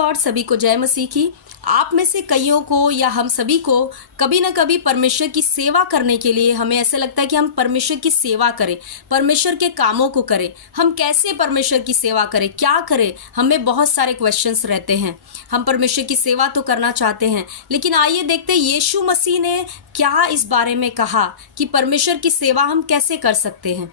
Lord, सभी को जय मसीह की। आप में से कईयों को या हम सभी को कभी ना कभी परमेश्वर की सेवा करने के लिए हमें ऐसे लगता है कि हम परमेश्वर की सेवा करें, परमेश्वर के कामों को करें। हम कैसे परमेश्वर की सेवा करें, क्या करें, हमें बहुत सारे क्वेश्चंस रहते हैं। हम परमेश्वर की सेवा तो करना चाहते हैं, लेकिन आइए देखते हैं यीशु मसीह ने क्या इस बारे में कहा कि परमेश्वर की सेवा हम कैसे कर सकते हैं।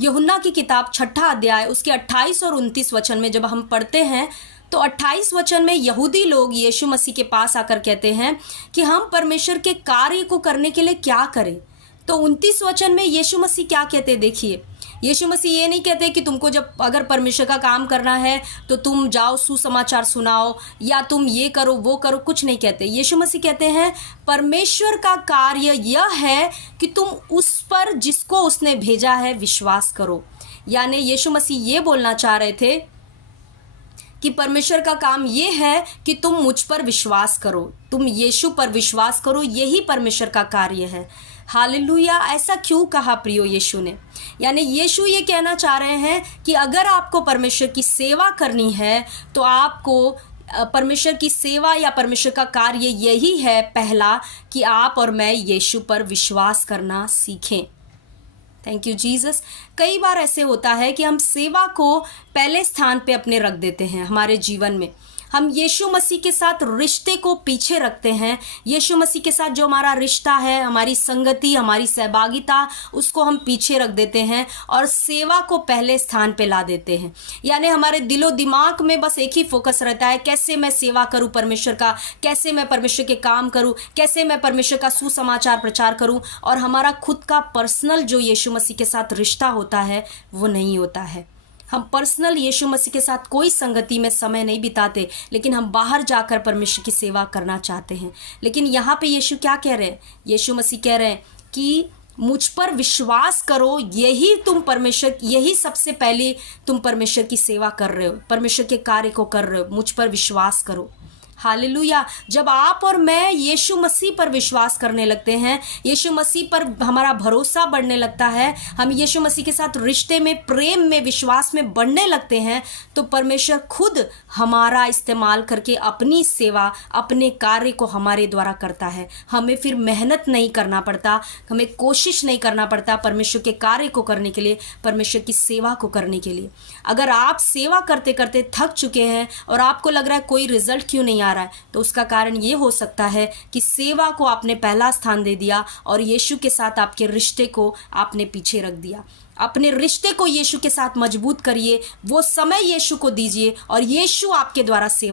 यूहन्ना की किताब 6 अध्याय उसके 28 और 29 वचन में जब हम पढ़ते हैं तो 28 वचन में यहूदी लोग यीशु मसीह के पास आकर कहते हैं कि हम परमेश्वर के कार्य को करने के लिए क्या करें। तो 29 वचन में यीशु मसीह क्या कहते हैं, देखिए। यीशु मसीह ये नहीं कहते कि तुमको जब अगर परमेश्वर का काम करना है तो तुम जाओ सुसमाचार सुनाओ या तुम ये करो वो करो, कुछ नहीं कहते। यीशु मसीह कहते हैं परमेश्वर का कार्य यह है कि तुम उस पर जिसको उसने भेजा है विश्वास करो। यानी यीशु मसीह ये बोलना चाह रहे थे कि परमेश्वर का काम ये है कि तुम मुझ पर विश्वास करो, तुम यीशु पर विश्वास करो, यही परमेश्वर का कार्य है। हालेलुया। ऐसा क्यों कहा प्रियो यीशु ने? यानी यीशु ये कहना चाह रहे हैं कि अगर आपको परमेश्वर की सेवा करनी है तो आपको परमेश्वर की सेवा या परमेश्वर का कार्य यही है पहला कि आप और मैं यीशु पर विश्वास करना सीखें। Thank you Jesus. कई बार ऐसे होता है कि हम सेवा को पहले स्थान पे अपने रख देते हैं हमारे जीवन में। हम यीशु मसीह के साथ रिश्ते को पीछे रखते हैं। यीशु मसीह के साथ जो हमारा रिश्ता है, हमारी संगति, हमारी सहभागिता, उसको हम पीछे रख देते हैं और सेवा को पहले स्थान पे ला देते हैं। यानी हमारे दिलो दिमाग में बस एक ही फोकस रहता है, कैसे मैं सेवा करूं परमेश्वर का, कैसे मैं परमेश्वर के काम करूं, कैसे मैं परमेश्वर का सुसमाचार प्रचार करूं, और हमारा खुद का पर्सनल जो यीशु मसीह के साथ रिश्ता होता है वो नहीं होता है। हम पर्सनल यीशु मसीह के साथ कोई संगति में समय नहीं बिताते, लेकिन हम बाहर जाकर परमेश्वर की सेवा करना चाहते हैं। लेकिन यहाँ पे यीशु क्या कह रहे हैं? यीशु मसीह कह रहे हैं कि मुझ पर विश्वास करो, यही सबसे पहले तुम परमेश्वर की सेवा कर रहे हो, परमेश्वर के कार्य को कर रहे हो, मुझ पर विश्वास करो। हालेलुया। जब आप और मैं यीशु मसीह पर विश्वास करने लगते हैं, यीशु मसीह पर हमारा भरोसा बढ़ने लगता है, हम यीशु मसीह के साथ रिश्ते में, प्रेम में, विश्वास में बढ़ने लगते हैं, तो परमेश्वर खुद हमारा इस्तेमाल करके अपनी सेवा, अपने कार्य को हमारे द्वारा करता है। हमें फिर मेहनत नहीं करना पड़ता, हमें कोशिश नहीं करना पड़ता परमेश्वर के कार्य को करने के लिए, परमेश्वर की सेवा को करने के लिए। अगर आप सेवा करते करते थक चुके हैं और आपको लग रहा है कोई रिजल्ट क्यों नहीं आ रहा है, तो उसका कारण ये हो सकता है कि सेवा को आपने पहला स्थान दे दिया और यीशु के साथ आपके रिश्ते को आपने पीछे रख दिया। अपने रिश्ते को यीशु के साथ मजबूत करिए, वो समय यीशु को दीजिए और यीशु आपके द्वारा सेवा